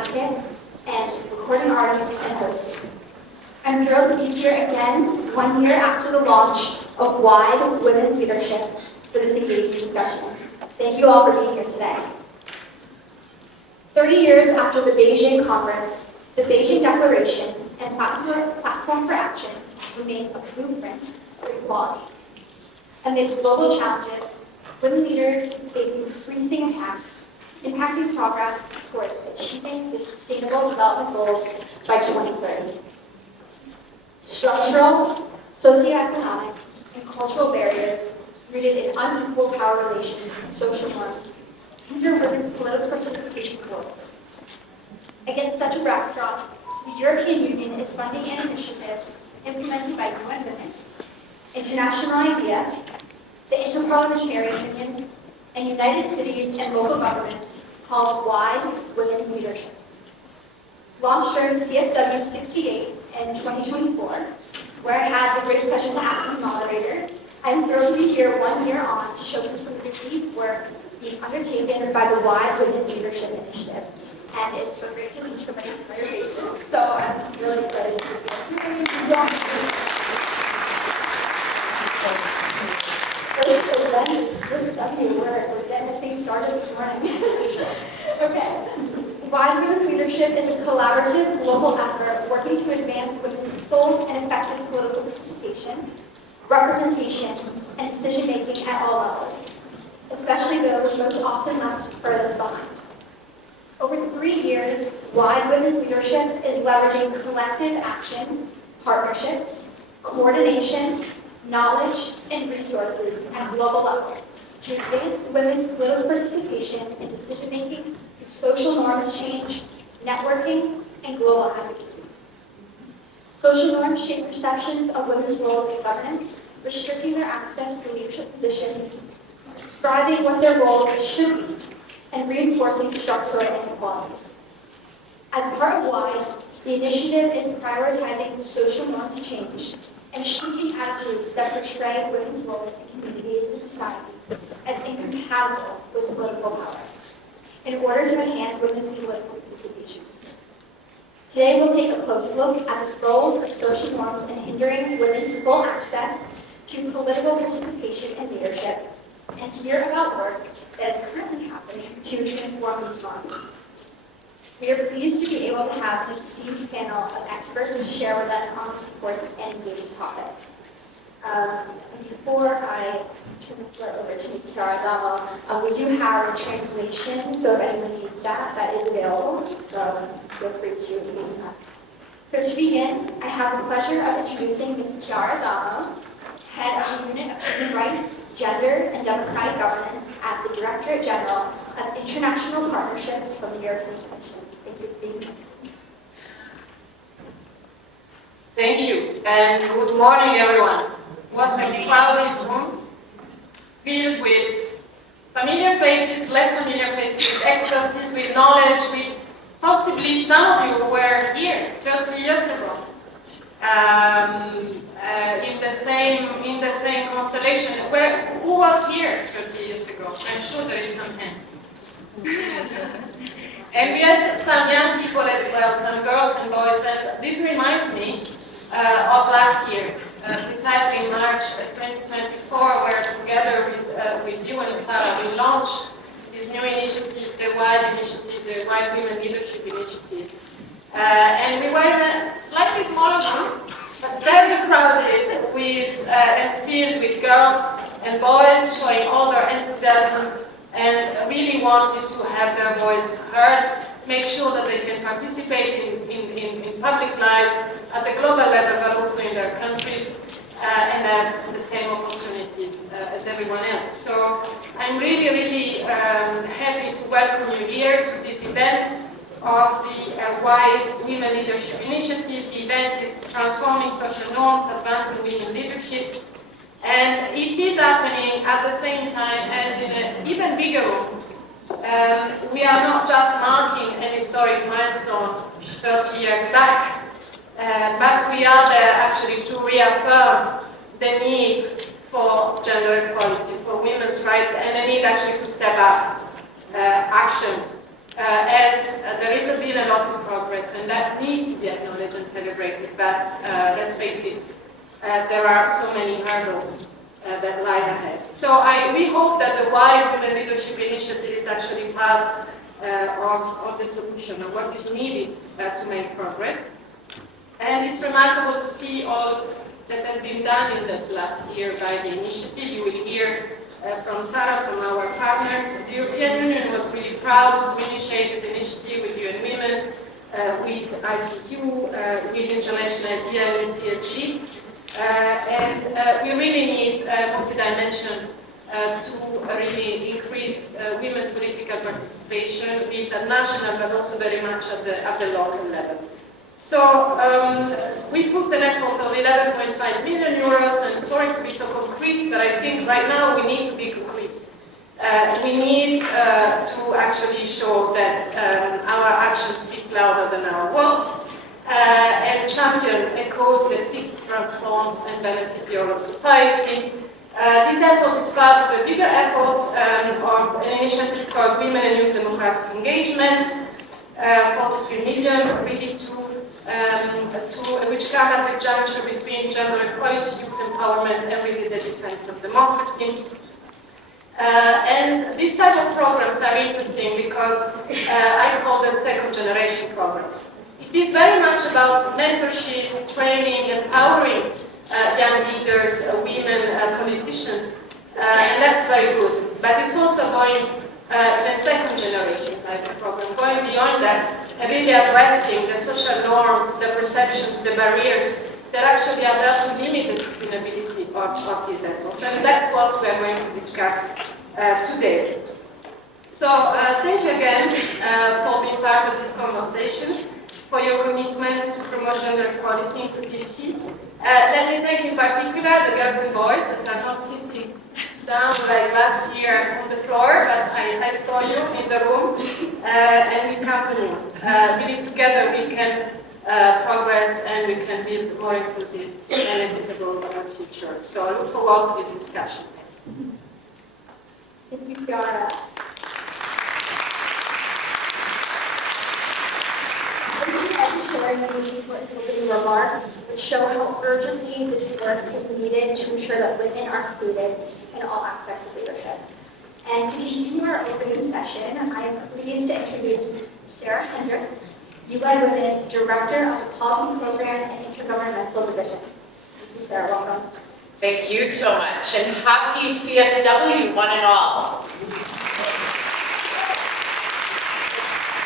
advocate, and recording artist and host. I'm thrilled to be here again 1 year after the launch of WYDE Women's Leadership for this engaging discussion. Thank you all for being here today. 30 years after the Beijing Conference, the Beijing Declaration and Platform for Action remains a blueprint for equality. Amid global challenges, women leaders face increasing attacks, impacting progress towards achieving the Sustainable Development Goals by 2030. Structural, socioeconomic, and cultural barriers rooted in unequal power relations and social norms hinder women's political participation globally. Against such a backdrop, the European Union is funding an initiative implemented by UN Women, International IDEA, the Interparliamentarian Union, and United Cities and local governments called WYDE Women's Leadership. Launched during CSW 68 in 2024, where I had the great pleasure to act as a moderator, I'm thrilled to be here 1 year on to showcase some of the deep work being undertaken by the WYDE Women's Leadership Initiative. And it's so great to see so many familiar faces, so I'm really excited to be here. First W, we're getting things started this morning. Okay. WYDE Women's Leadership is a collaborative global effort working to advance women's full and effective political participation, representation, and decision-making at all levels, especially those most often left furthest behind. Over 3 years, WYDE Women's Leadership is leveraging collective action, partnerships, coordination, knowledge, and resources at global level to advance women's political participation and decision-making through social norms change, networking, and global advocacy. Social norms shape perceptions of women's roles in governance, restricting their access to leadership positions, describing what their roles should be, and reinforcing structural inequalities. As part of WYDE, the initiative is prioritizing social norms change and shifting attitudes that portray women's roles in communities and society as incompatible with political power, in order to enhance women's political participation. Today, we'll take a close look at the roles of social norms in hindering women's full access to political participation and leadership, and hear about work that is currently happening to transform these norms. We are pleased to be able to have an esteemed panel of experts to share with us on this important and engaging topic. Before I turn the floor over to Ms. Chiara Adamo, we do have a translation, so if anyone needs that, that is available, so feel free to use that. So to begin, I have the pleasure of introducing Ms. Chiara Adamo, Head of the Unit of Human Rights, Gender, and Democratic Governance at the Directorate General of International Partnerships from the European Commission. Thank you for being here. Thank you, and good morning, everyone. What a crowded room, filled with familiar faces, less familiar faces, with expertise, with knowledge, with possibly some of you were here 30 years ago. In the same constellation. Who was here 30 years ago? I'm sure there is some hand. And we have some young people as well, some girls and boys, and this reminds me of last year, precisely in March 2024, where together with you and Sarah, we launched this new initiative, the WYDE initiative, the WYDE Women Leadership Initiative. And we were in a slightly smaller group, but very crowded with and filled with girls and boys showing all their enthusiasm and really wanted to have their voice heard, make sure that they can participate in public life at the global level, but also in their countries, and have the same opportunities as everyone else. So I'm really, really happy to welcome you here to this event of the WYDE Women Leadership Initiative. The event is Transforming Social Norms, Advancing Women Leadership. And it is happening at the same time as in an even bigger room. We are not just marking an historic milestone 30 years back, but we are there actually to reaffirm the need for gender equality, for women's rights, and the need actually to step up action. As there is a bill, and celebrated, but let's face it, there are so many hurdles that lie ahead. So we hope that the WYDE Women Leadership Initiative is actually part of the solution, of what is needed to make progress. And it's remarkable to see all that has been done in this last year by the initiative. You will hear from Sarah, from our partners. The European Union was really proud to initiate this initiative with UN Women, with IPU, with International IDEA and UCLG. And we really need multi-dimension to really increase women's political participation, be it at national but also very much at the local level. So we put an effort of 11.5 million euros, and sorry to be so concrete, but I think right now we need to be concrete. We need to actually show that our actions speak louder than our words, and champion a cause that seeks to transform and benefit the whole of society. This effort is part of a bigger effort of an initiative called Women and Youth Democratic Engagement, 43 million, really which comes at the juncture between gender equality, youth empowerment, and really the defense of democracy. And these type of programs are interesting because I call them second generation programs. It is very much about mentorship, training, empowering young leaders, women, politicians, and that's very good. But it's also going in a second generation type of program, going beyond that, and really addressing the social norms, the perceptions, the barriers that actually are there to limit the sustainability of these efforts. And that's what we are going to discuss today. So thank you again for being part of this conversation, for your commitment to promote gender equality and inclusivity. Let me thank in particular the girls and boys that are not sitting down like last year on the floor, but I saw you in the room, and we count on you. Really together we can progress and we can build a more inclusive and equitable future. So I look forward to this discussion. Thank you, Chiara. Sharing these important opening remarks, which show how urgently this work is needed to ensure that women are included in all aspects of leadership. And to continue our opening session, I am pleased to introduce Sarah Hendricks, UWYDE Women's Director of the Policy Program and Intergovernmental Division. Thank you, Sarah. Welcome. Thank you so much, and happy CSW, one and all.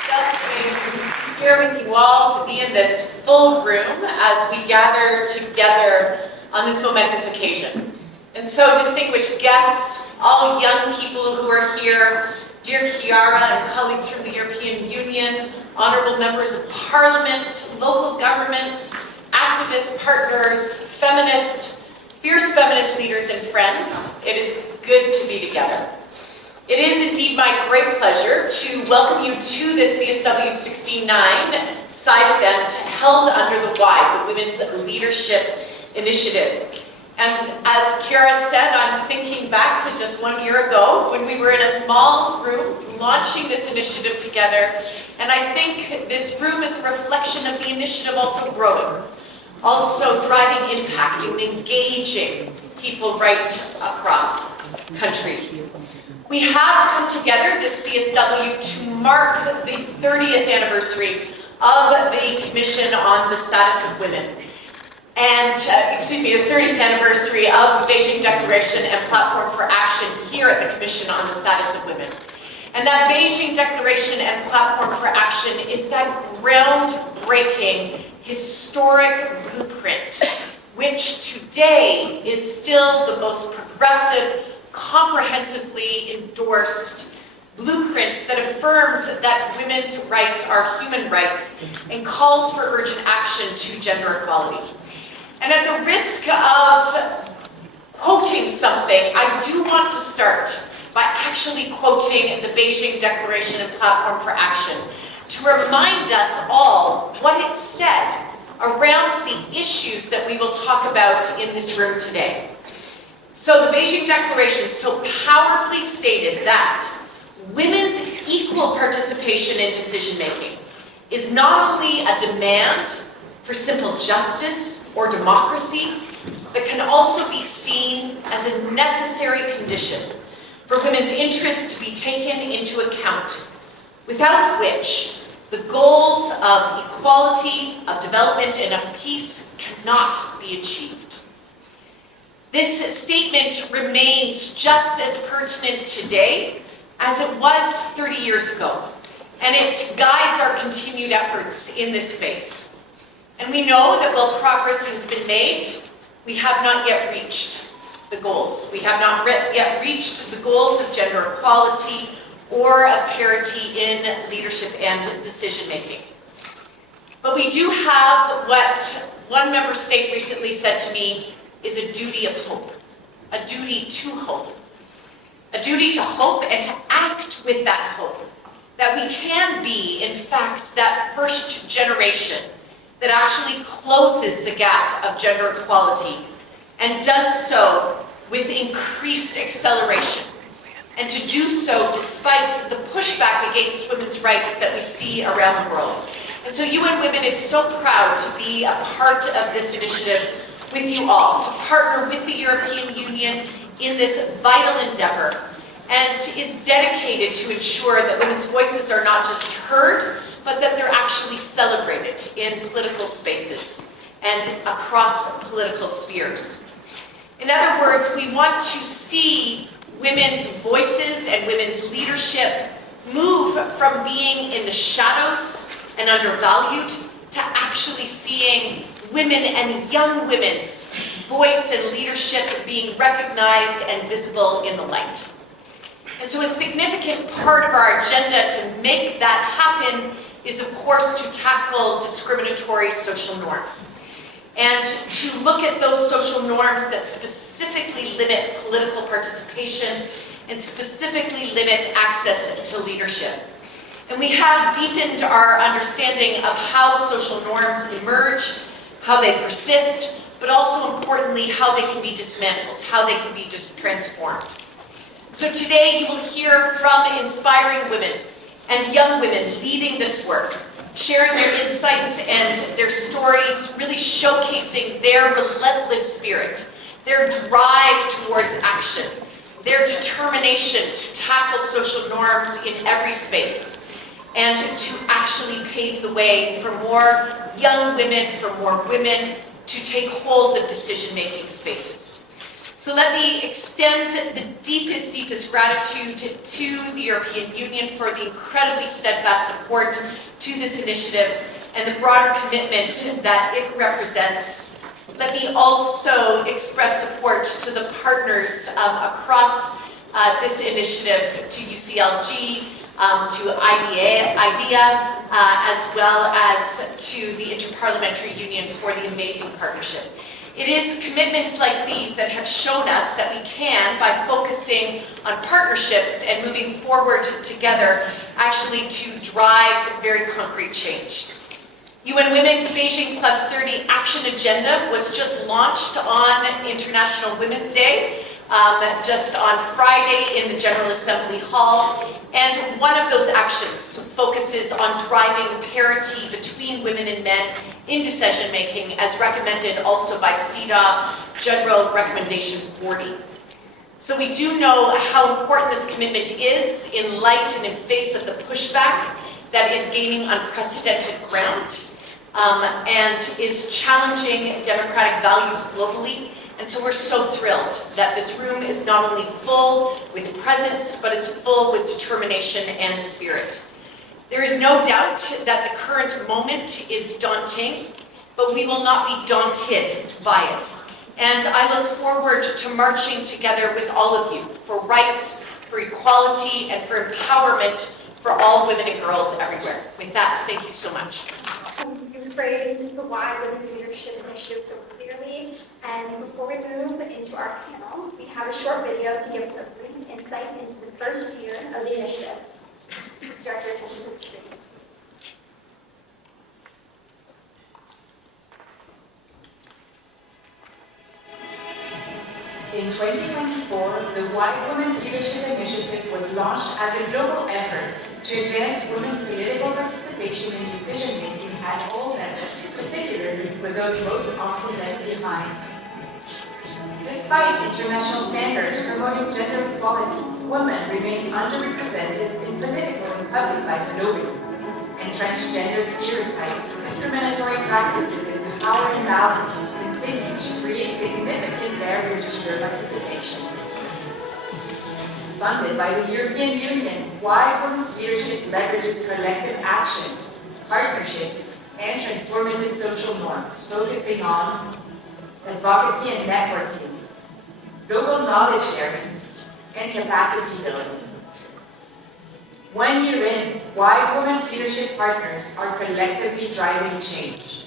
Just amazing to be here with you all, to be in this full room as we gather together on this momentous occasion. And so, distinguished guests, all young people who are here, dear Chiara and colleagues from the European Union, honorable members of Parliament, local governments, activists, partners, feminists, fierce feminist leaders and friends, it is good to be together. It is indeed my great pleasure to welcome you to the CSW 69 side event held under the WYDE, the Women's Leadership Initiative. And as Chiara said, I'm thinking back to just 1 year ago when we were in a small room launching this initiative together. And I think this room is a reflection of the initiative also growing, also driving, impacting, engaging people right across countries. We have come together, the CSW, to mark the 30th anniversary of the Commission on the Status of Women. And, the 30th anniversary of the Beijing Declaration and Platform for Action here at the Commission on the Status of Women. And that Beijing Declaration and Platform for Action is that groundbreaking, historic blueprint, which today is still the most progressive, comprehensively endorsed blueprint that affirms that women's rights are human rights and calls for urgent action to gender equality. And at the risk of quoting something, I do want to start by actually quoting the Beijing Declaration and Platform for Action to remind us all what it said around the issues that we will talk about in this room today. So the Beijing Declaration so powerfully stated that women's equal participation in decision-making is not only a demand, for simple justice or democracy, but can also be seen as a necessary condition for women's interests to be taken into account, without which the goals of equality, of development, and of peace cannot be achieved. This statement remains just as pertinent today as it was 30 years ago, and it guides our continued efforts in this space. And we know that while progress has been made, we have not yet reached the goals. We have not yet reached the goals of gender equality or of parity in leadership and decision-making. But we do have what one member state recently said to me is a duty of hope, a duty to hope. A duty to hope and to act with that hope, that we can be, in fact, that first generation that actually closes the gap of gender equality and does so with increased acceleration, and to do so despite the pushback against women's rights that we see around the world. And so UN Women is so proud to be a part of this initiative with you all, to partner with the European Union in this vital endeavor, and is dedicated to ensure that women's voices are not just heard, but that they're actually celebrated in political spaces and across political spheres. In other words, we want to see women's voices and women's leadership move from being in the shadows and undervalued to actually seeing women and young women's voice and leadership being recognized and visible in the light. And so a significant part of our agenda to make that happen is, of course, to tackle discriminatory social norms and to look at those social norms that specifically limit political participation and specifically limit access to leadership. And we have deepened our understanding of how social norms emerge, how they persist, but also importantly, how they can be dismantled, how they can be just transformed. So today you will hear from inspiring women and young women leading this work, sharing their insights and their stories, really showcasing their relentless spirit, their drive towards action, their determination to tackle social norms in every space, and to actually pave the way for more young women, for more women to take hold of decision-making spaces. So let me extend the deepest gratitude to the European Union for the incredibly steadfast support to this initiative and the broader commitment that it represents. Let me also express support to the partners across this initiative, to UCLG, to IDEA, as well as to the Interparliamentary Union for the amazing partnership. It is commitments like these that have shown us that we can, by focusing on partnerships and moving forward together, actually to drive very concrete change. UN Women's Beijing +30 Action Agenda was just launched on International Women's Day, just on Friday in the General Assembly Hall. And one of those actions focuses on driving parity between women and men in decision-making, as recommended also by CEDAW General Recommendation 40. So we do know how important this commitment is in light and in face of the pushback that is gaining unprecedented ground and is challenging democratic values globally. And so we're so thrilled that this room is not only full with presence, but is full with determination and spirit. There is no doubt that the current moment is daunting, but we will not be daunted by it. And I look forward to marching together with all of you for rights, for equality, and for empowerment for all women and girls everywhere. With that, thank you so much. You framed the WYDE Women's Leadership Initiative so clearly, and before we move into our panel, we have a short video to give us a brief insight into the first year of the initiative. Please direct your attention to the screen. In 2024, the WYDE Women's Leadership Initiative was launched as a global effort to advance women's political participation in decision-making at all levels, particularly for those most often left behind. Despite international standards promoting gender equality, women remain underrepresented in political and public life globally. Entrenched gender stereotypes, discriminatory practices, and power imbalances continue to create significant barriers to their participation. Funded by the European Union, WYDE Women's Leadership leverages collective action, partnerships, and transformative social norms, focusing on advocacy and networking, global knowledge sharing, and capacity building. 1 year in, WYDE Women's Leadership partners are collectively driving change.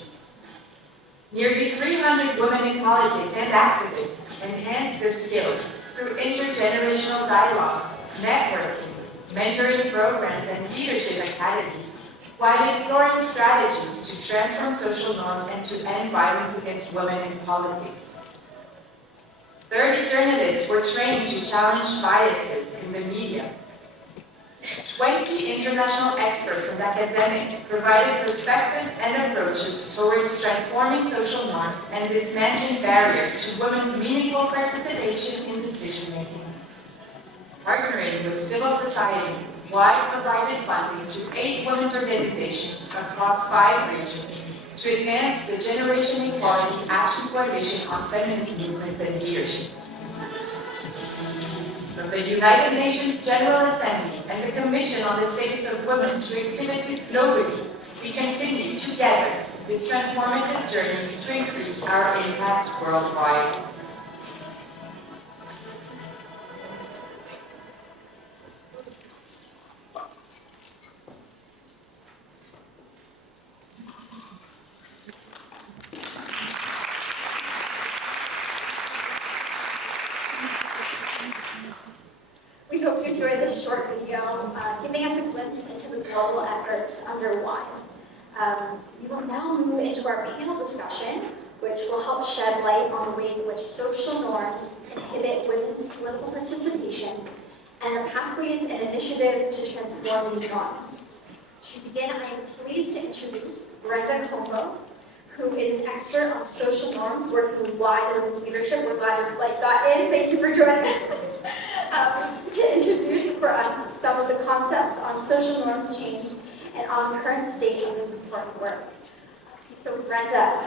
Nearly 300 women in politics and activists enhance their skills through intergenerational dialogues, networking, mentoring programs, and leadership academies, while exploring strategies to transform social norms and to end violence against women in politics. 30 journalists were trained to challenge biases in the media. 20 international experts and academics provided perspectives and approaches towards transforming social norms and dismantling barriers to women's meaningful participation in decision-making. Partnering with civil society, WYDE provided funding to 8 women's organizations across 5 regions to advance the Generation Equality Action Coalition on Feminist Movements and Leadership. From the United Nations General Assembly and the Commission on the Status of Women to activities globally, we continue together this transformative journey to increase our impact worldwide. We hope you enjoyed this short video, giving us a glimpse into the global efforts under WYDE. We will now move into our panel discussion, which will help shed light on the ways in which social norms inhibit women's political participation and the pathways and initiatives to transform these norms. To begin, I am pleased to introduce Brenda Combo, who is an expert on social norms working with WYDE Women's Leadership. We're glad you got in. Thank you for joining us. To introduce for us some of the concepts on social norms change and on the current state of this important work. So Brenda,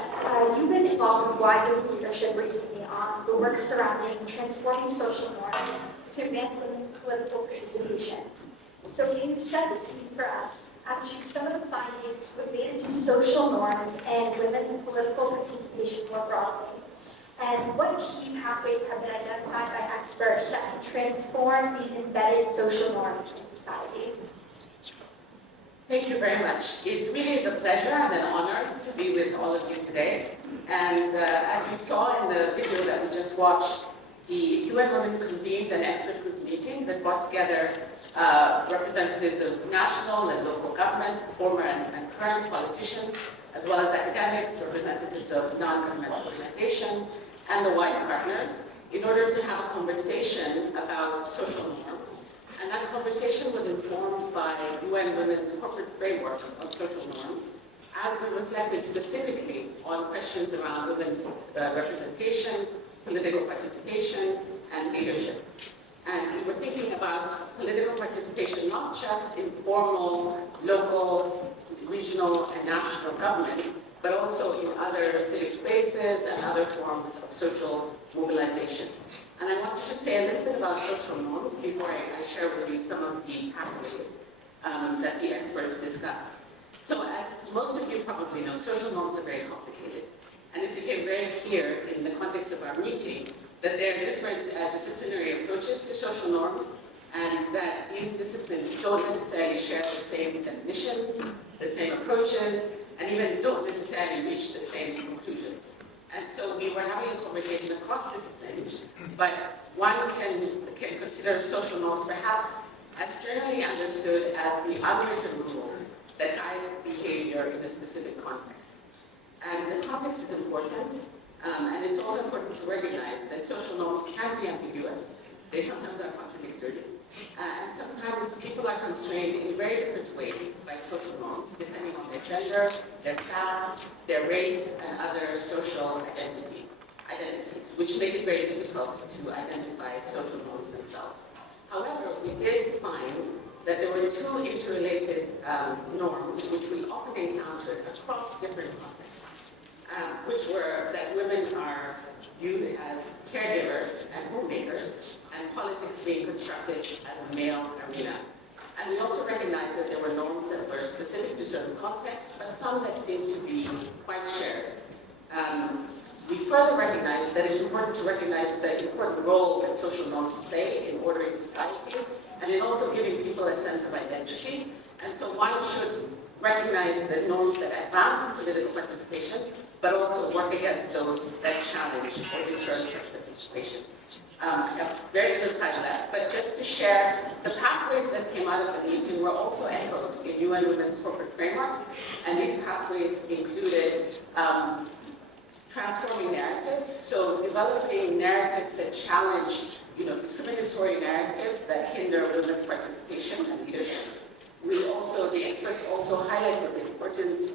you've been involved with WYDE Women's Leadership recently on the work surrounding transforming social norms to advance women's political participation. So can you set the scene for us as to some of the findings related to social norms and women's political participation more broadly? And what key pathways have been identified by experts that can transform these embedded social norms in society? Thank you very much. It really is a pleasure and an honor to be with all of you today. And as you saw in the video that we just watched, the UN Women convened an expert group meeting that brought together representatives of national and local governments, former and current politicians, as well as academics, representatives of non-governmental organizations, and the WYDE partners, in order to have a conversation about social norms. And that conversation was informed by UN Women's corporate framework on social norms, as we reflected specifically on questions around women's representation, political participation, and leadership. And we were thinking about political participation not just in formal, local, regional, and national government, but also in other civic spaces and other forms of social mobilization. And I want to just say a little bit about social norms before I share with you some of the pathways that the experts discussed. So as most of you probably know, social norms are very complicated. And it became very clear in the context of our meeting that there are different disciplinary approaches to social norms, and that these disciplines don't necessarily share the same definitions, the same approaches, and even don't necessarily reach the same conclusions. And so we were having a conversation across disciplines, but one can consider social norms perhaps as generally understood as the unwritten rules that guide behavior in a specific context. And the context is important, and it's also important to recognize that social norms can be ambiguous. They sometimes are contradictory, And sometimes people are constrained in very different ways by social norms, depending on their gender, their class, their race, and other social identities, which make it very difficult to identify social norms themselves. However, we did find that there were two interrelated norms which we often encountered across different contexts, which were that women are viewed as caregivers and homemakers, and politics being constructed as a male arena. And we also recognized that there were norms that were specific to certain contexts, but some that seemed to be quite shared. We further recognized that it's important to recognize the important role that social norms play in ordering society, and in also giving people a sense of identity. And so one should recognize the norms that advance political participation, but also work against those that challenge or deter such participation. I have very little time left, but just to share, the pathways that came out of the meeting were also echoed in UN Women's Corporate Framework, and these pathways included transforming narratives, so developing narratives that challenge, discriminatory narratives that hinder women's participation and leadership. The experts also highlighted the importance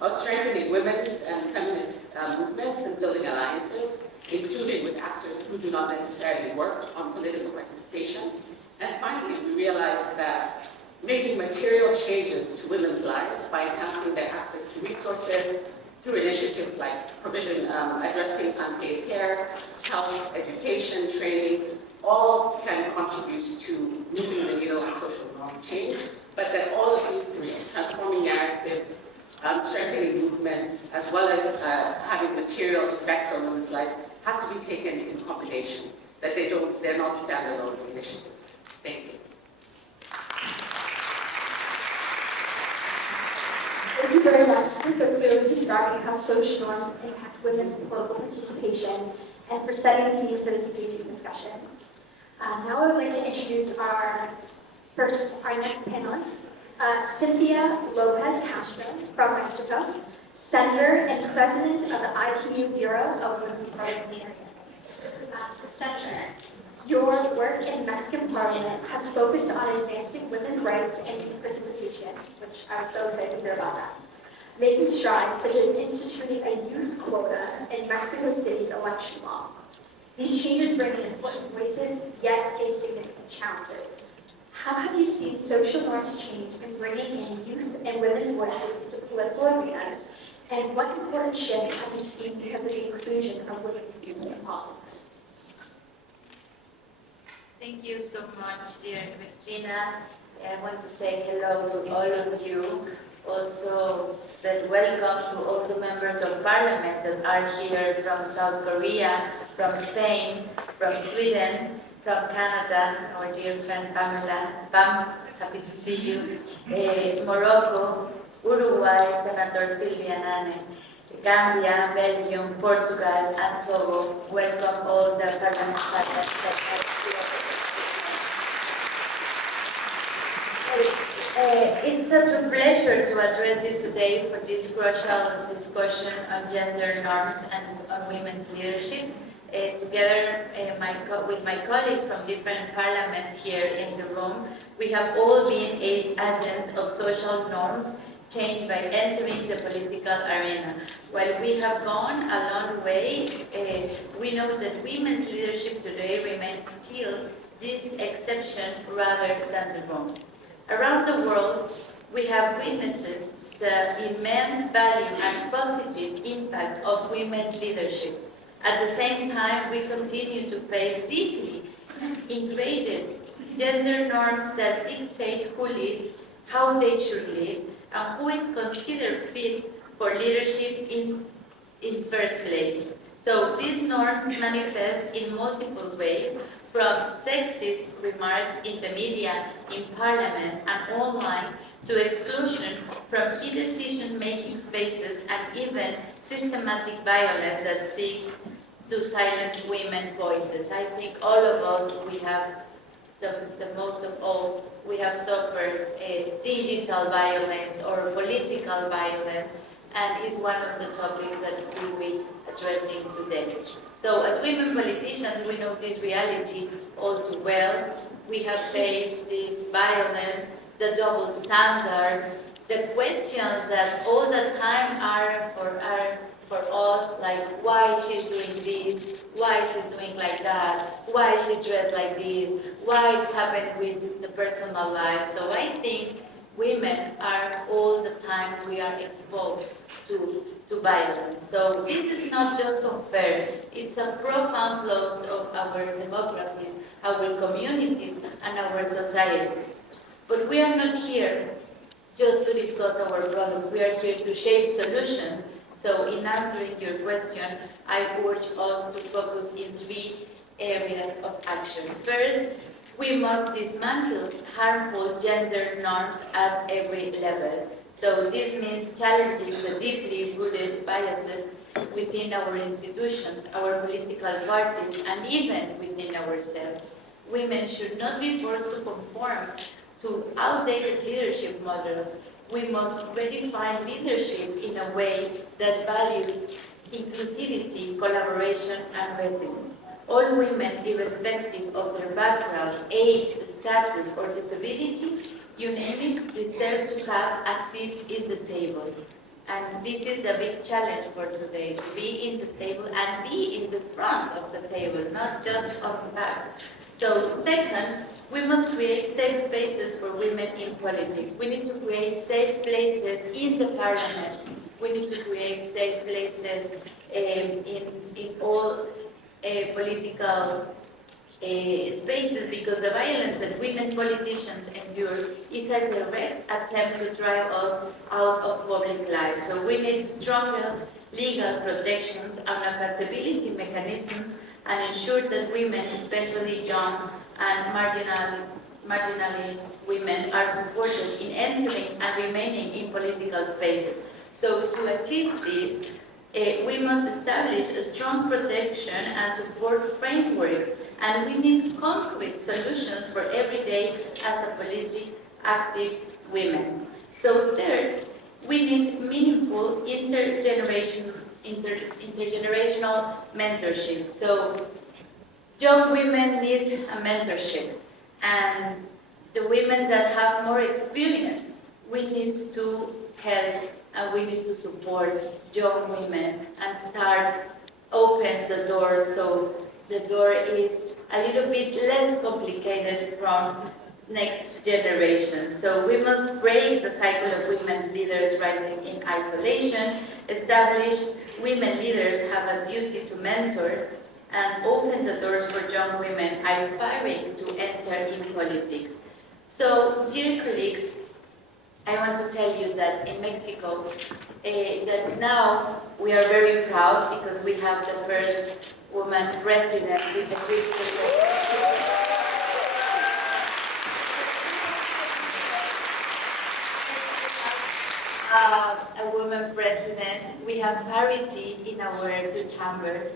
of strengthening women's and feminist movements and building alliances, including with actors who do not necessarily work on political participation. And finally, we realized that making material changes to women's lives by enhancing their access to resources through initiatives like addressing unpaid care, health, education, training, all can contribute to moving the needle of social norm change, but that all of these three, transforming narratives, strengthening movements, as well as having material effects on women's lives, have to be taken in combination, that they're not standalone initiatives. Thank you. Thank you very much for so clearly describing how social norms impact women's political participation and for setting the scene for this engaging discussion. Now I would like to introduce our next panelist, Cynthia Lopez Castro from Mexico, Senator and President of the IPU Bureau of Women's Parliamentarians. So Senator, your work in Mexican Parliament has focused on advancing women's rights and youth participation, which I was so excited to hear about that. Making strides such as instituting a youth quota in Mexico City's election law. These changes bring in important voices, yet face significant challenges. How have you seen social norms change in bringing in youth and women's voices into political arenas, and what important shifts have you seen because of the inclusion of women in politics? Thank you so much, dear Christina. I want to say hello to all of you. Also, say welcome to all the members of parliament that are here from South Korea, from Spain, from Sweden, from Canada, our dear friend Pamela. Pam, happy to see you. Morocco, Uruguay, Senator Silvia Nane. Gambia, Belgium, Portugal, and Togo. Welcome all the parliamentarians that are here. It's such a pleasure to address you today for this crucial discussion on gender norms and on women's leadership. Together with my colleagues from different parliaments here in the room, we have all been agents of social norms change by entering the political arena. While we have gone a long way, we know that women's leadership today remains still this exception rather than the norm. Around the world, we have witnessed the immense value and positive impact of women's leadership. At the same time, we continue to face deeply ingrained gender norms that dictate who leads, how they should lead, and who is considered fit for leadership in first place. So these norms manifest in multiple ways, from sexist remarks in the media, in parliament, and online, to exclusion from key decision-making spaces, and even systematic violence that seek to silence women's voices. I think all of us, we have the most of all, we have suffered digital violence or political violence, and is one of the topics that we will be addressing today. So as women politicians, we know this reality all too well. We have faced this violence, the double standards, the questions that all the time are for us, like why she's doing this, why she's doing like that, why she dressed like this, why it happened with the personal life. So I think women are all the time, we are exposed to violence. So this is not just unfair, it's a profound loss of our democracies, our communities, and our societies. But we are not here just to discuss our problems, we are here to shape solutions. So in answering your question, I urge us to focus in 3 areas of action. First, we must dismantle harmful gender norms at every level. So this means challenging the deeply rooted biases within our institutions, our political parties, and even within ourselves. Women should not be forced to conform to outdated leadership models. We must redefine leadership in a way that values inclusivity, collaboration, and resilience. All women, irrespective of their background, age, status, or disability, you name it, deserve to have a seat in the table. And this is the big challenge for today, to be in the table and be in the front of the table, not just on the back. So second, we must create safe spaces for women in politics. We need to create safe places in the parliament. We need to create safe places in all political spaces, because the violence that women politicians endure is a direct attempt to drive us out of public life. So we need stronger legal protections and accountability mechanisms, and ensure that women, especially young and marginalized women, are supported in entering and remaining in political spaces. So to achieve this, we must establish a strong protection and support frameworks, and we need concrete solutions for every day as a politically active women. So third, we need meaningful intergenerational mentorship. So young women need a mentorship, and the women that have more experience, we need to help and we need to support young women and start open the door, so the door is a little bit less complicated from next generation. So we must break the cycle of women leaders rising in isolation, establish women leaders have a duty to mentor, and open the doors for young women aspiring to enter in politics. So, dear colleagues, I want to tell you that in Mexico, that now we are very proud because we have the first woman president with the a woman president. We have parity in our 2 chambers.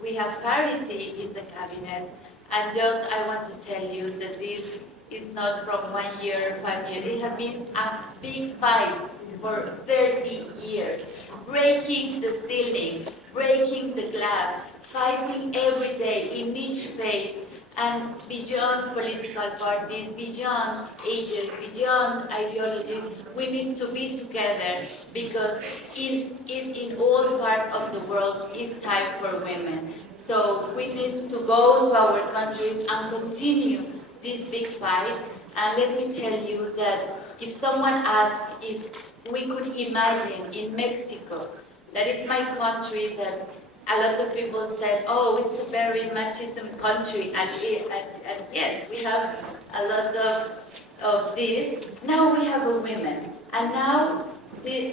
We have parity in the cabinet. And just I want to tell you that this is not from 1 year, 5 years. It has been a big fight for 30 years, breaking the ceiling, breaking the glass, fighting every day in each space, and beyond political parties, beyond ages, beyond ideologies, we need to be together, because in all parts of the world it's time for women. So we need to go to our countries and continue this big fight. And let me tell you that if someone asks if we could imagine in Mexico, that it's my country, that a lot of people said, oh, it's a very machismo country, and yes, we have a lot of this. Now we have a women, and now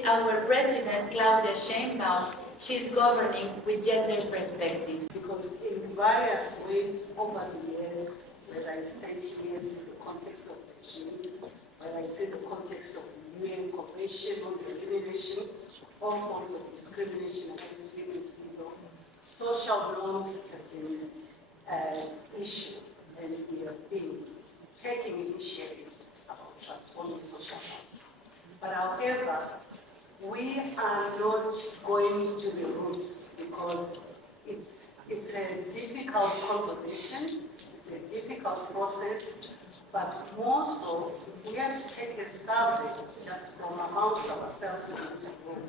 our president, Claudia Sheinbaum, she's governing with gender perspectives. Because in various ways over the years, whether I spent years in the context of Beijing, whether it's in the context of the UN Convention on the Elimination of all forms of discrimination against women, social norms have been an issue, and we have been taking initiatives about transforming social norms. But however, we are not going to the roots because it's a difficult conversation, it's a difficult process, but more so, we have to take a survey just from amongst ourselves in this room.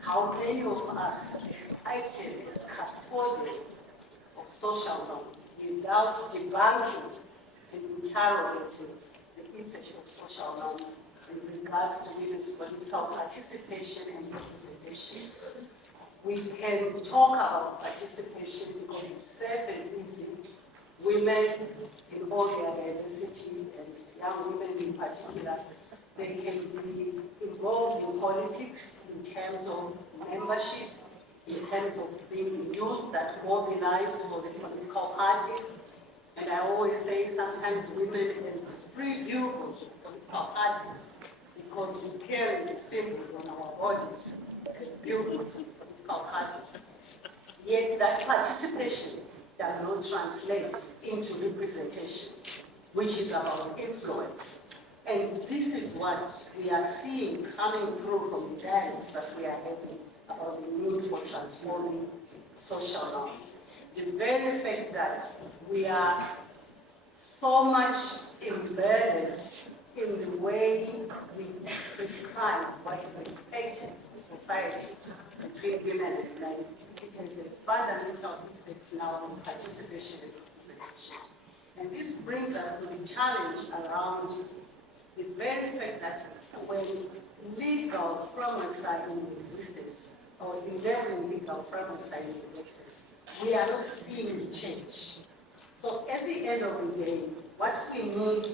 How many of us acted as custodians of social norms without debunking and interrogating the impact of social norms in regards to women's political participation and representation? We can talk about participation because it's safe and easy. Women in all their diversity, and young women in particular, they can be involved in politics in terms of membership, in terms of being youth that mobilize for the political parties. And I always say sometimes women as free bureaus of political parties because we carry the symbols on our bodies as bureaus of political parties. Yet that participation does not translate into representation, which is about influence. And this is what we are seeing coming through from the dialogues that we are having about the need for transforming social norms. The very fact that we are so much embedded in the way we prescribe what is expected of society between women and men, it has a fundamental effect now on participation and representation. And this brings us to the challenge around the very fact that when legal frameworks are in existence, or enabling legal frameworks are in existence, we are not seeing the change. So at the end of the day, what we need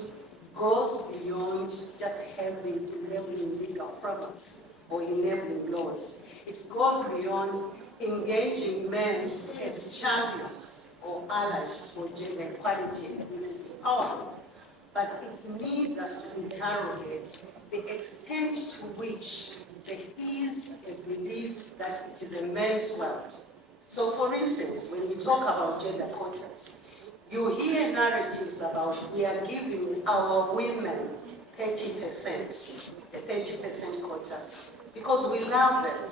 goes beyond just having enabling legal frameworks or enabling laws. It goes beyond engaging men as champions or allies for gender equality and women's empowerment. But it needs us to interrogate the extent to which there is a belief that it is a man's world. So for instance, when we talk about gender quotas, you hear narratives about we are giving our women 30%, a 30% quota, because we love them,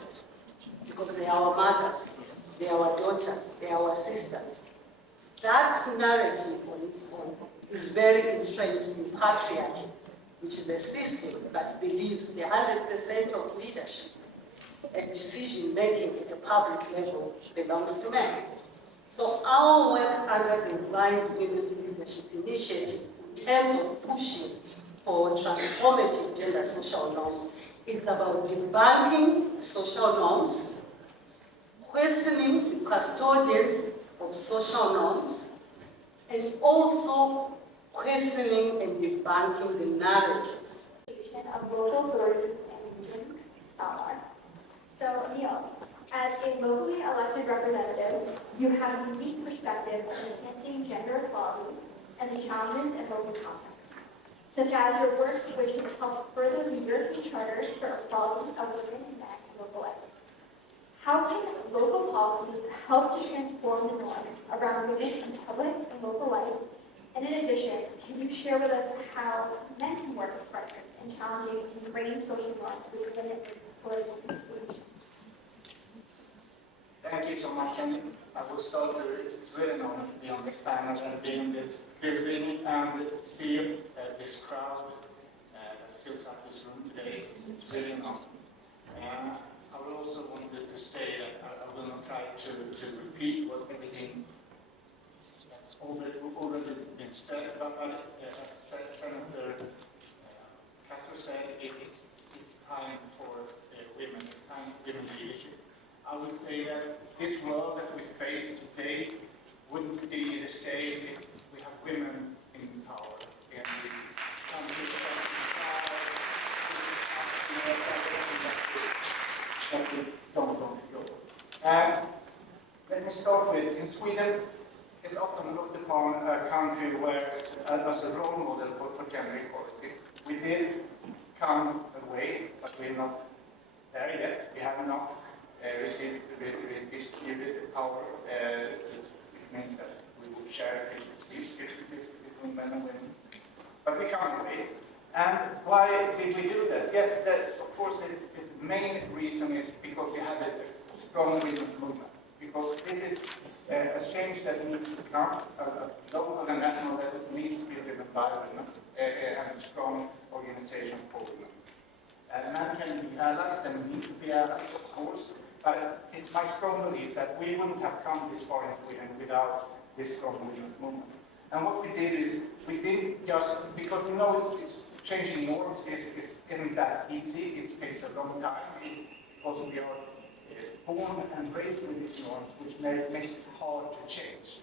because they are our mothers, they are our daughters, they are our sisters. That narrative on its own is very entrenched in patriarchy, which is a system that believes the 100% of leadership and decision making at the public level belongs to men. So our work under the WYDE Women's Leadership Initiative in terms of pushing for transformative gender social norms, it's about debunking social norms, questioning the custodians of social norms, and also questioning and debunking the narratives. Of local authorities and unions, SALAR. So, Neil, as a locally elected representative, you have a unique perspective of enhancing gender equality and the challenges in local contexts, such as your work which has helped further the European Charter for Equality of Women and Men in local life. How can local policies help to transform the norm around women in public and local life? And in addition, can you share with us how men can work as partners in challenging ingrained social norms which limit women's political participation? Thank you so much, and I will start to, it's really an honor to be on this panel and be in this building and see this crowd that fills up this room today. It's really an honor. I will also wanted to say that I will not try to repeat what everything that's already been said, but as Senator Castro said, it's time for women, it's time for women leadership. I would say that this world that we face today wouldn't be the same if we have women in power in these countries that we don't want to go. Let me start with, in Sweden, it's often looked upon a country where, as a role model for gender equality. We did come away, but we're not there yet. We have not received the power, which means that we would share 50-50 between men and women. but we can't wait. And why did we do that? Yes, that of course its main reason is because we have a strong women's movement. Because this is a change that needs to come at local and national levels, needs to be driven by women, and a strong organization for women. Men can be allies and need to be allies, of course, but it's my strong belief that we wouldn't have come this far in Sweden without this strong women's movement. And what we did is, we didn't just, because we know it's changing norms isn't that easy, it takes a long time, because we are born and raised with these norms, which makes it hard to change.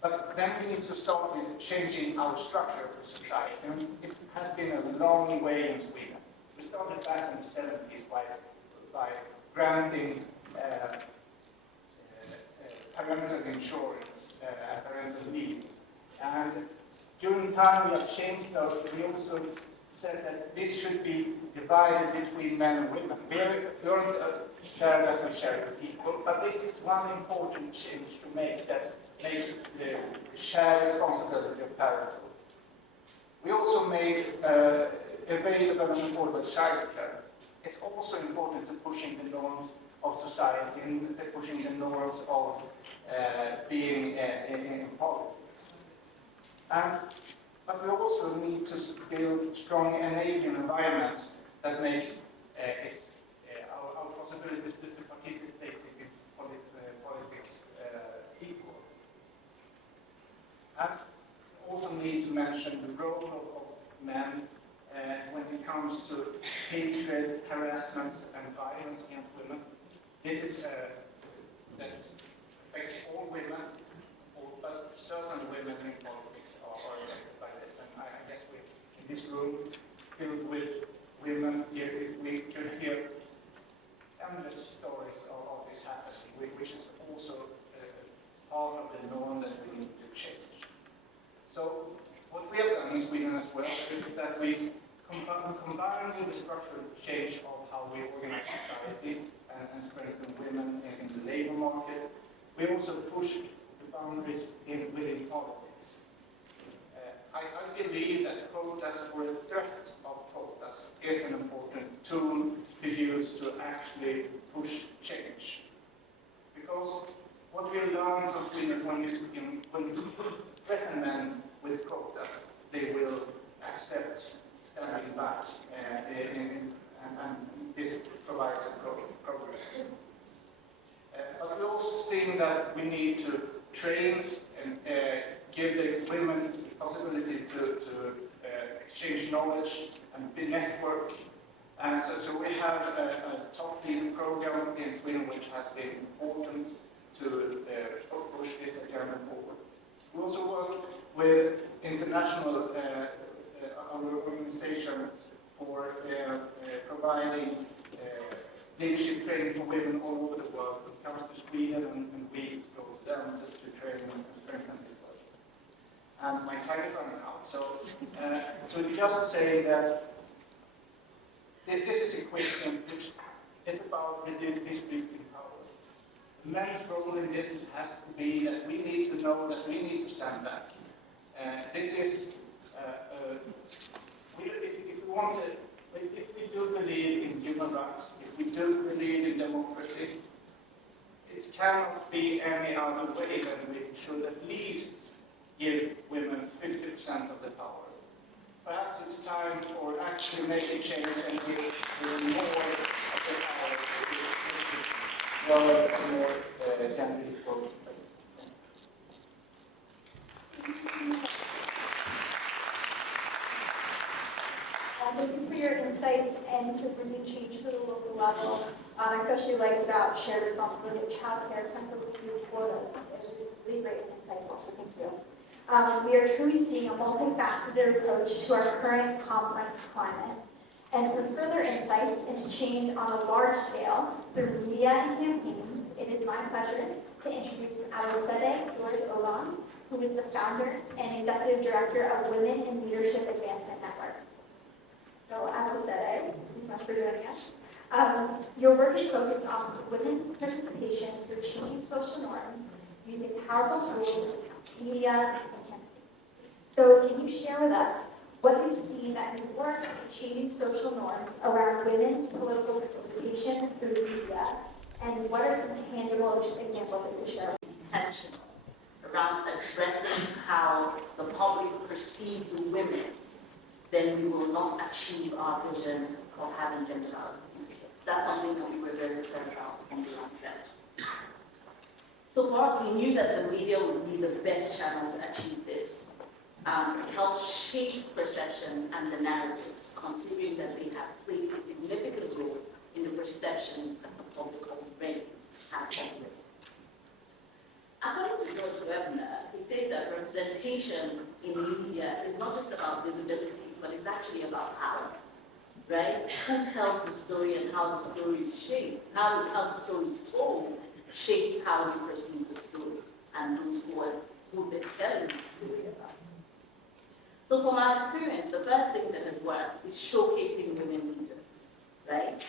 But then we need to start with changing our structure of society. And it has been a long way in Sweden. We started back in the 70s by granting parental insurance, parental leave. And during time we have changed those. We also says that this should be divided between men and women. We don't share that we share it equal, but this is one important change to make, that makes the shared responsibility of parenthood. We also made available and affordable childcare. It's also important to pushing the norms of society and pushing the norms of being in politics. But we also need to build strong enabling environment that makes our possibilities to participate in politics equal. And also need to mention the role of men when it comes to hatred, harassment, and violence against women. This is that affects all women, but certain women in politics are affected by this. And I guess in this room filled with women, we could hear endless stories of this happening, which is also part of the norm that we need to change. So what we have done in Sweden as well is that we combine with the structural change of how we organize society and strengthen women in the labor market. We also push the boundaries within politics. I believe that quotas or a threat of quotas is an important tool to use to actually push change. Because what we learn from Sweden is when you threaten men with quotas, they will accept standing back, and this provides progress. But we're also seeing that we need to train and give the women the possibility to exchange knowledge and be network. And so we have a top leading program in Sweden which has been important to push this agenda forward. We also work with international organizations for providing leadership training for women all over the world. When it comes to Sweden, and we go to them to train and strengthen this work. And my time is running out. So just say that this is a question which is about redistributing power. Men's role in this has to be that we need to know that we need to stand back. This is if we do believe in human rights, if we do believe in democracy, it cannot be any other way than we should at least give women 50% of the power. Perhaps it's time for actually making change and give more of the power to more gender equal. Thank you for your insights and to bringing change to the local level. I especially liked about shared responsibility of childcare, parental leave, quotas. It was really great and insightful, so thank you. We are truly seeing a multifaceted approach to our current complex climate. And for further insights into change on a large scale through media and campaigns, it is my pleasure to introduce Awosede George Oban, who is the founder and executive director of Women in Leadership Advancement Network. So Awosede, thank you so much for joining us. Your work is focused on women's participation through changing social norms using powerful tools such as media and campaigns. So can you share with us what you've seen that has worked in changing social norms around women's political participation through the media, and what are some tangible examples that you share? Intentional around addressing how the public perceives women, then we will not achieve our vision of having gender balance. That's something that we were very clear about on the onset. So for us, we knew that the media would be the best channel to achieve this, to help shape perceptions and the narratives, considering that they have played a significant role in the perceptions that the public already have of women. According to George Webner, he says that representation in media is not just about visibility, but it's actually about power, right? Who tells the story and how the story is shaped, how the story is told shapes how we perceive the story and those who they're telling the story about. So from our experience, the first thing that has worked is showcasing women leaders, right?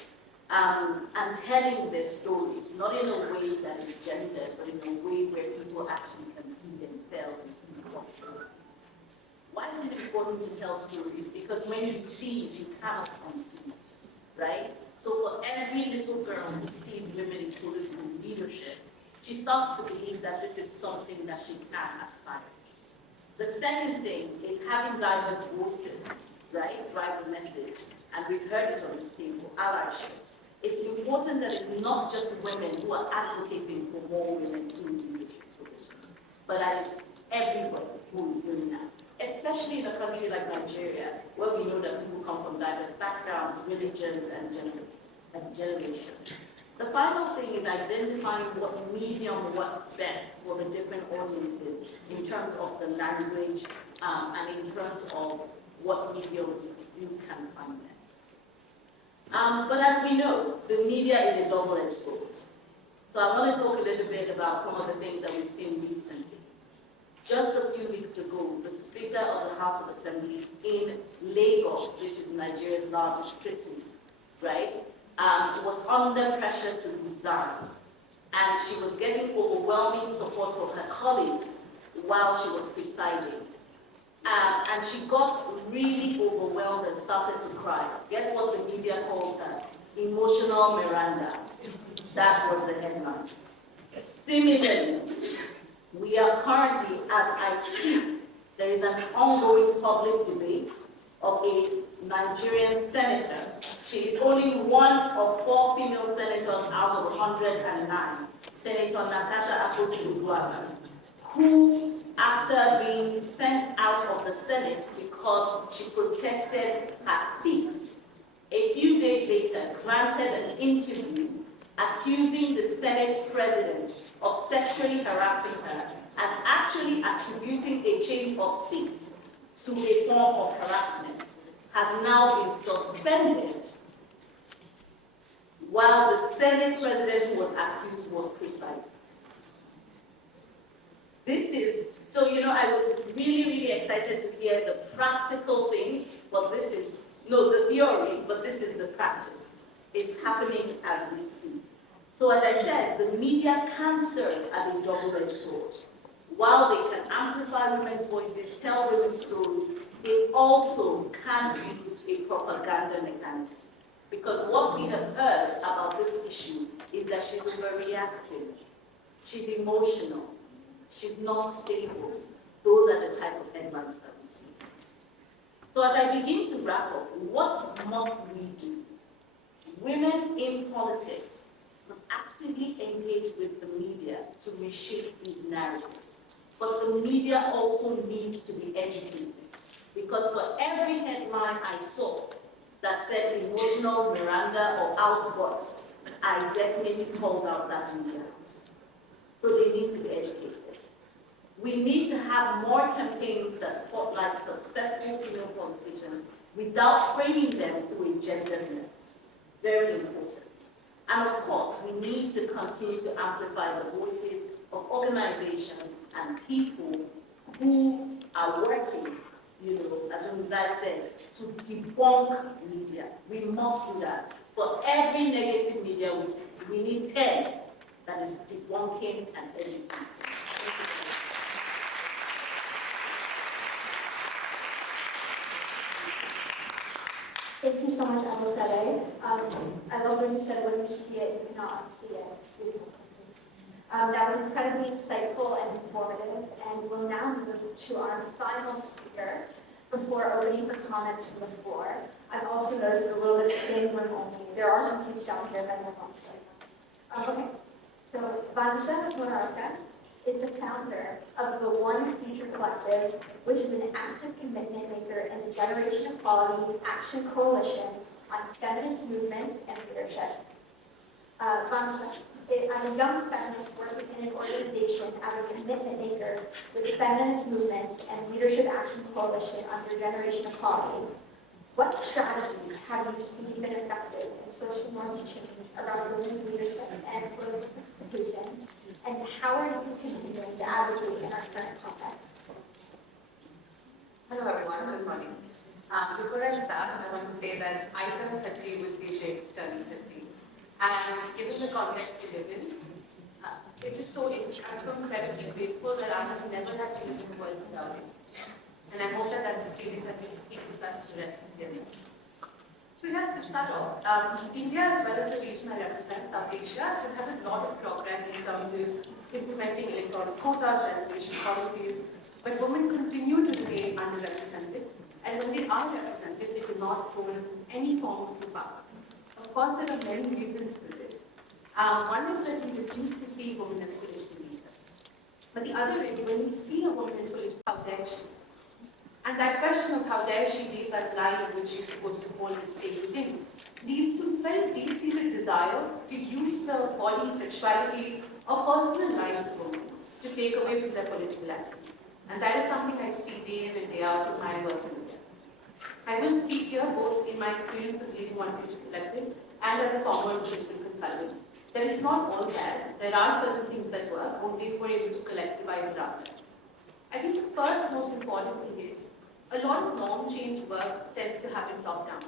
And telling their stories, not in a way that is gendered, but in a way where people actually can see themselves and see the possibilities. Why is it important to tell stories? Because when you see it, you cannot unsee it, right? So for every little girl who sees women in political leadership, she starts to believe that this is something that she can aspire to. The second thing is having diverse voices, right, drive the message. And we've heard it on this table, allyship. It's important that it's not just women who are advocating for more women in leadership positions, but that it's everyone who is doing that. Especially in a country like Nigeria, where we know that people come from diverse backgrounds, religions, and generations. The final thing is identifying what medium works best for the different audiences in terms of the language and in terms of what mediums you can find there. But as we know, the media is a double-edged sword. So I want to talk a little bit about some of the things that we've seen recently. Just a few weeks ago, the Speaker of the House of Assembly in Lagos, which is Nigeria's largest city, right, was under pressure to resign. And she was getting overwhelming support from her colleagues while she was presiding. And she got really overwhelmed and started to cry. Guess what the media called her? Emotional Miranda. That was the headline. Similarly, we are currently, as I see, there is an ongoing public debate of a Nigerian senator. She is only one of 4 female senators out of 109. Senator Natasha Akpoti-Uduaghan, who, after being sent out of the Senate because she protested her seats, a few days later granted an interview accusing the Senate president of sexually harassing her and actually attributing a change of seats to a form of harassment, has now been suspended while the Senate president who was accused was presiding. This is, so I was really excited to hear the practical things, but this is, no, the theory, but this is the practice. It's happening as we speak. So as I said, the media can serve as a double-edged sword. While they can amplify women's voices, tell women's stories, they also can be a propaganda mechanism. Because what we have heard about this issue is that she's overreacting, she's emotional, she's not stable. Those are the type of headlines that we see. So as I begin to wrap up, what must we do? Women in politics must actively engage with the media to reshape these narratives. But the media also needs to be educated. Because for every headline I saw that said emotional Miranda or outburst, I definitely called out that media house. So they need to be educated. We need to have more campaigns that spotlight successful female politicians without framing them through a gender lens. Very important. And of course, we need to continue to amplify the voices of organizations and people who are working, as Rizal said, to debunk media. We must do that. For every negative media, we need 10 that is debunking and educating. so much, Anisette. I love when you said, when you see it, you cannot unsee it. That was incredibly insightful and informative, and we'll now move to our final speaker before opening for comments from the floor. I've also noticed a little bit of standing room only. There are some seats down here if anyone wants to. Okay, so Vanja Monarca is the founder of the One Future Collective, which is an active commitment maker in the Generation Equality Action Coalition on feminist movements and leadership. Vanja, as a young feminist working in an organization as a commitment maker with feminist movements and leadership action coalition under Generation Equality, what strategies have you seen been effective in social norms change around women's leadership and political participation, and how are you continuing to advocate in our current context? Hello everyone, good morning. Before I start, I want to say that I turned 30 with Beijing turning 50. And given the context we live in, it's just I'm so incredibly grateful that I have never had to live in the world without it. And I hope that that's a feeling that we can keep with us for the rest of this year. So yes, to start off, India as well as the region I represent, South Asia, has had a lot of progress in terms of implementing electoral quotas, reservation policies, but women continue to remain underrepresented, and when they are represented, they do not hold any form of power. Of course, there are many reasons for this. One is that we refuse to see women as political leaders. But the other is when we see a woman in political, how dare she? And that question of how dare she leave that line in which she's supposed to hold and stay within leads to this very deep-seated desire to use the body, sexuality, or personal lives of women to take away from their political activity. And that is something I see day in and day out in my work in India. I will speak here both in my experience as leading One Future Collective and as a former political consultant. That it's not all bad. There are certain things that work, only if we're able to collectivize around them. I think the first most important thing is a lot of norm change work tends to happen top-down,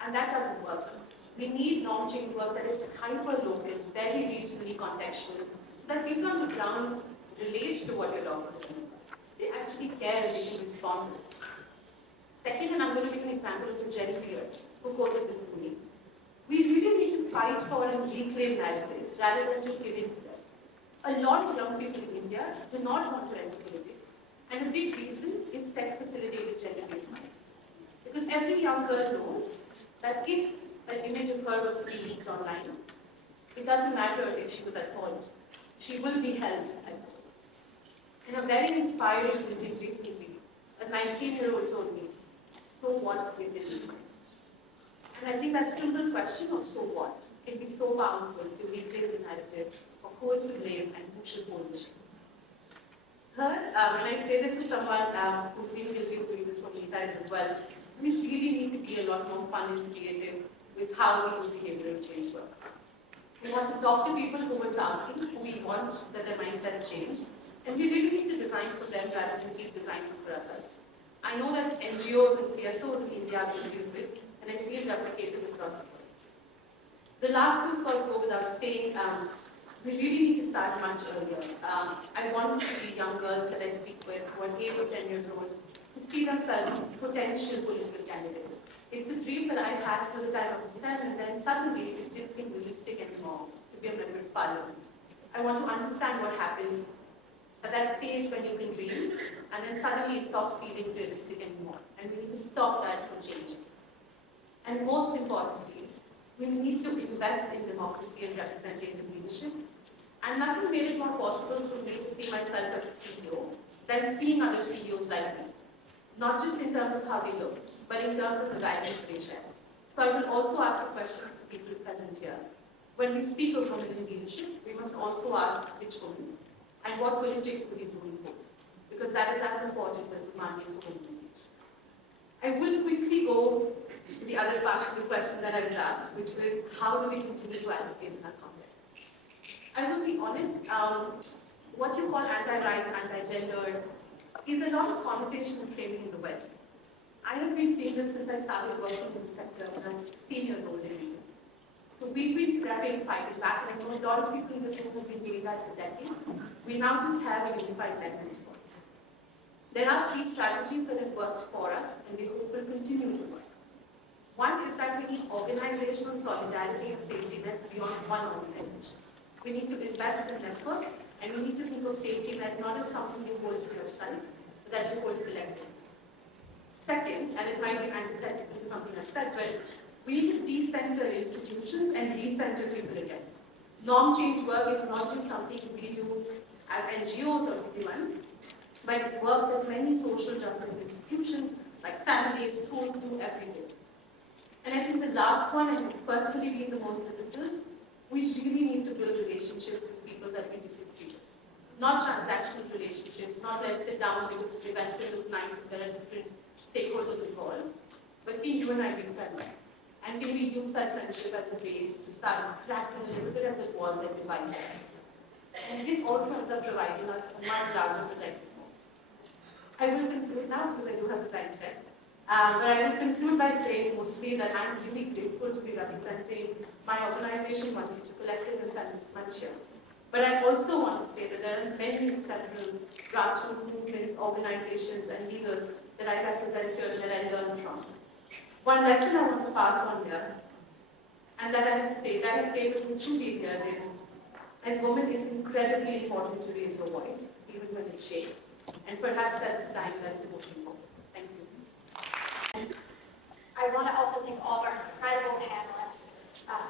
and that doesn't work. We need norm change work that is hyper-local, very regionally contextual, so that people on the ground relate to what you're talking about. They actually care and they can respond to it. Second, and I'm going to give an example of Gen Zer, who quoted this to me. We really need to fight for and reclaim narratives rather than just give in to them. A lot of young people in India do not want to enter politics. And a big reason is tech-facilitated gender-based violence. Because every young girl knows that if an image of her was to be leaked online, it doesn't matter if she was at fault. She will be held at fault. And a very inspiring meeting recently, a 19-year-old told me, so what if they leak? And I think that simple question of so what can be so powerful to reclaim the narrative of who is to blame and who should hold the shame. Third, when I say this to someone who's been guilty of doing this so many times as well, we really need to be a lot more fun and creative with how we do behavioral change work. We want to talk to people who are targeting, who we want that their mindsets change, and we really need to design for them rather than keep designing for ourselves. I know that NGOs and CSOs in India are guilty of it, and I see it replicated across the world. The last two, of course, go without saying, we really need to start much earlier. I want to see young girls that I speak with who are 8 or 10 years old to see themselves as potential political candidates. It's a dream that I had till the time I was 10, and then suddenly it didn't seem realistic anymore to be a member of parliament. I want to understand what happens at that stage when you can dream, and then suddenly it stops feeling realistic anymore. And we need to stop that from changing. And most importantly, we need to invest in democracy and representative leadership. And nothing made it more possible for me to see myself as a CEO than seeing other CEOs like me. Not just in terms of how they look, but in terms of the values they share. So I will also ask a question of the people present here. When we speak of women in leadership, we must also ask which women and what will it take for these women vote, because that is as important as demanding for women in leadership. I will quickly go to the other part of the question that I was asked, which was how do we continue to advocate in our context? I will be honest, what you call anti-rights, anti-gender is a lot of connotation and framing in the West. I have been seeing this since I started working in the sector when I was 16 years old in India. So we've been prepping, fighting back, and I know a lot of people in this room have been doing that for decades. We now just have a unified mechanism for it. There are 3 strategies that have worked for us, and we hope will continue to work. One is that we need organizational solidarity and safety nets beyond one organization. We need to invest in networks, and we need to think of safety net not as something you hold for yourself, but that you hold collectively. Second, and it might be antithetical to something I've said, but we need to decenter institutions and recenter people again. Norm change work is not just something we do as NGOs or everyone, but it's work that many social justice institutions like families, schools do every day. And I think the last one, and it's personally been the most difficult, we really need to build relationships with people that we disagree with. Not transactional relationships, not let's sit down because this event will look nice and there are different stakeholders involved, but can you and I be friendly? And can we use that friendship as a base to start cracking a little bit of the wall that divides us? And this also ends up providing us a much larger protective mode. I will conclude now because I do have a time check. But I will conclude by saying mostly that I'm really grateful to be representing my organization, One Future Collective and Feminist Munch here. But I also want to say that there are many several grassroots movements, organizations, and leaders that I represent here and that I learn from. One lesson I want to pass on here, and that has stayed with me through these years is, as women, it's incredibly important to raise your voice, even when it shakes. And perhaps that's the time that it's working for. Thank you. I want to also thank all of our incredible panelists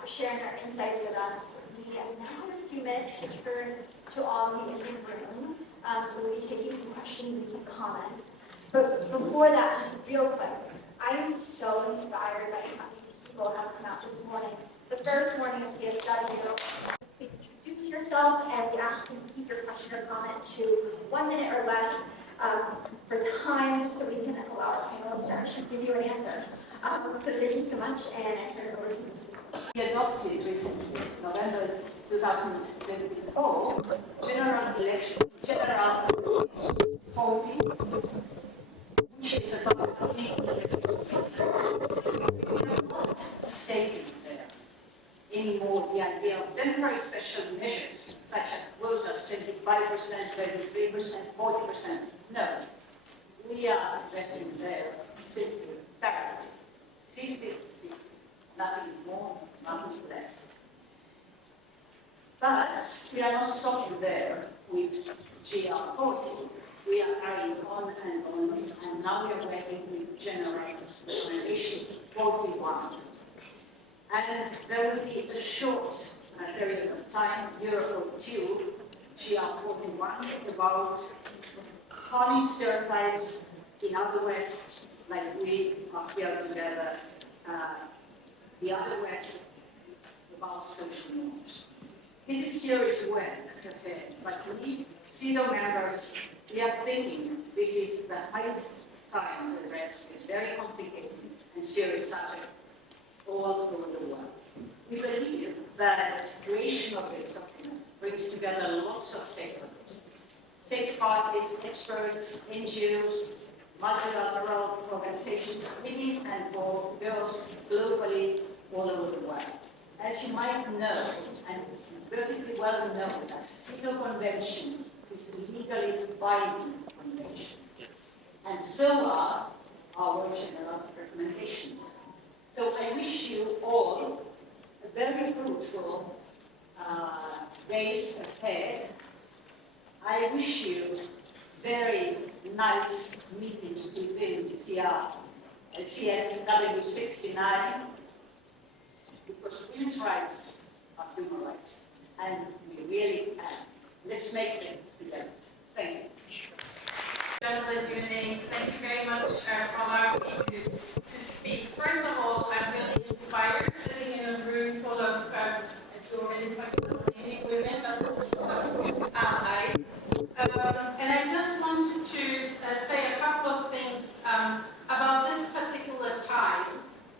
for sharing their insights with us. We now have a few minutes to turn to all of you in the room, so we'll be taking some questions and some comments. But before that, just real quick, I am so inspired by how many people have come out this morning. The first morning of CSW, please introduce yourself, and we ask you to keep your question or comment to 1 minute or less for time, so we can allow our panelists to actually give you an answer. So thank you so much, and I turn it over to you. We adopted recently, November 2024, general policy, which is about not stating there anymore the idea of temporary special measures, such as quotas 25%, 33%, 40%. No, we are addressing there simply parity. 50, nothing more, nothing less. But we are not stopping there with GR40. We are carrying on, and now we are working with general issues 41. And there will be a short period of time, year or two, GR41, about harming stereotypes in other West, like we are here together, the other West, about social norms. It is serious work ahead, but we, CEDAW members, we are thinking this is the highest time to address this very complicated and serious subject all over the world. We believe that the creation of this document brings together lots of stakeholders, state parties, experts, NGOs, multilateral organizations within and for girls globally all over the world. As you might know, and perfectly well know, that CEDAW Convention is a legally binding convention. And so are our general recommendations. So I wish you all a very fruitful days ahead. I wish you very nice meetings within CSW 69, because women's rights are human rights, and we really can. Let's make them together. Thank you. Gentlemen, your names. Thank you very much for allowing me to speak. First of all, I'm really inspired sitting in a room full of, as you already pointed out, many women, but also some allies. And I just wanted to say a couple of things about this particular time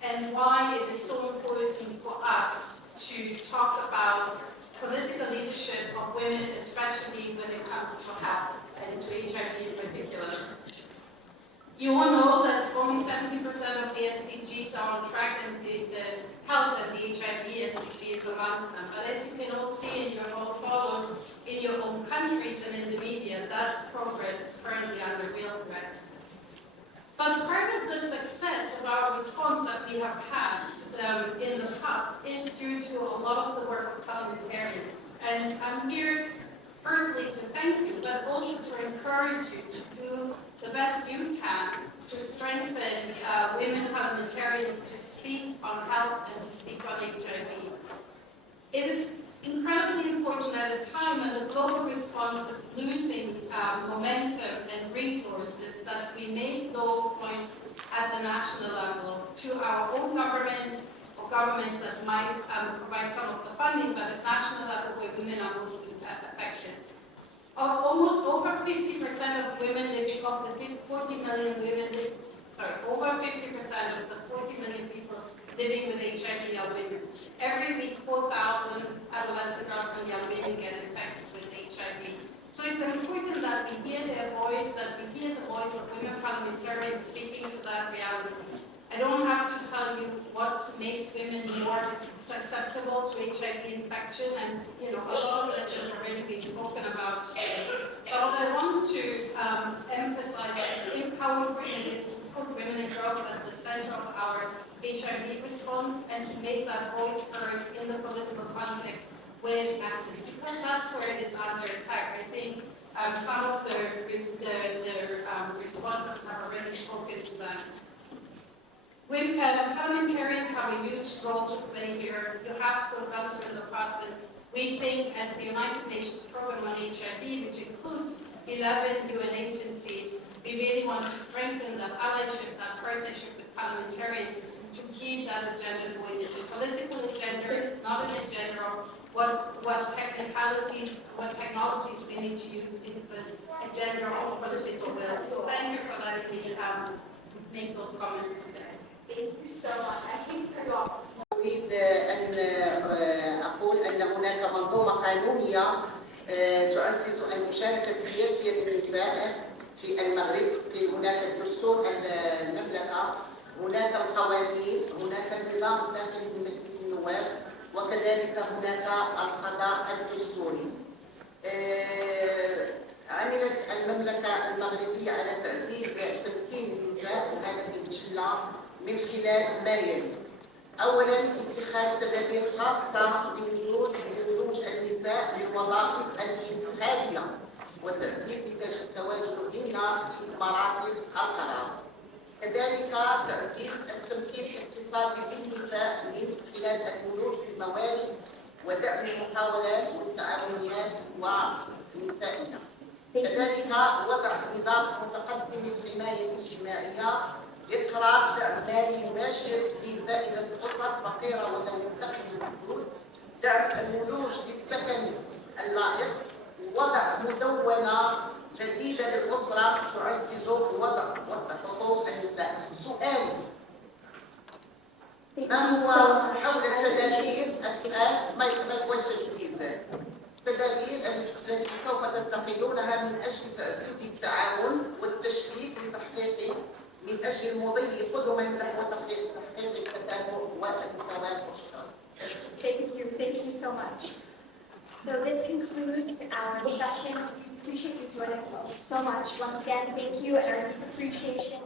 and why it is so important for us to talk about political leadership of women, especially when it comes to health and to HIV in particular. You all know that only 70% of the SDGs are on track, and the health and the HIV SDG is amongst them. But as you can all see and you're all followed in your own countries and in the media, that progress is currently under real threat. But part of the success of our response that we have had in the past is due to a lot of the work of parliamentarians. And I'm here firstly to thank you, but also to encourage you to do the best you can to strengthen women parliamentarians to speak on health and to speak on HIV. It is incredibly important at a time when the global response is losing momentum and resources that we make those points at the national level to our own governments or governments that might provide some of the funding, but at national level where women are mostly affected. Of almost over 50% of women living, of the 40 million women, over 50% of the 40 million people living with HIV are women. Every week, 4,000 adolescent girls and young women get infected with HIV. So it's important that we hear their voice, that we hear the voice of women parliamentarians speaking to that reality. I don't have to tell you what makes women more susceptible to HIV infection, and a lot of this has already been spoken about today. But what I want to emphasize is how important it is to put women and girls at the center of our HIV response and to make that voice heard in the political context where it matters, because that's where it is under attack. I think some of the responses have already spoken to that. Parliamentarians have a huge role to play here. You have so done so in the past, and we think as the United Nations Programme on HIV, which includes 11 UN agencies, we really want to strengthen that allyship, that partnership with parliamentarians to keep that agenda going. It's a political agenda, it's not an agenda of what technicalities, what technologies we need to use. It's an agenda of political will. So thank you for letting me make those comments today. Thank you so much. I think for you all. أريد أن أقول أن هناك منظومة قانونية تعزز المشاركة السياسية للنساء في المغرب. هناك الدستور المملكة، هناك القوانين، هناك النظام الداخلي لمجلس النواب، وكذلك هناك القضاء الدستوري. عملت المملكة المغربية على تعزيز تمكين النساء، وهذا بيتجلى من خلال ما يلي. أولاً اتخاذ تدابير خاصة بولوج النساء للوظائف الانتخابية وتعزيز تواجدهن في مراكز القرار. كذلك تعزيز التمكين الاقتصادي للنساء من خلال الولوج في الموارد ودعم المحاولات والتعاونيات والنسائية. كذلك وضع نظام متقدم للحماية الاجتماعية، إقرار دعم مالي مباشر لفائدة الأسر الفقيرة وذوي الدخل المحدود، دعم الولوج للسكن اللائق، وضع مدونة جديدة للأسرة تعزز وضع حقوق النساء. سؤالي ما هو حول التدابير؟ أسأل my question is التدابير التي سوف تتخذونها من أجل تعزيز التعاون والتشريك لتحقيق من أجل المضي قدما نحو تحقيق التكافؤ والمساواة. Thank you so much. So this concludes our session. We appreciate you joining us so much. Once again, thank you and our deep appreciation.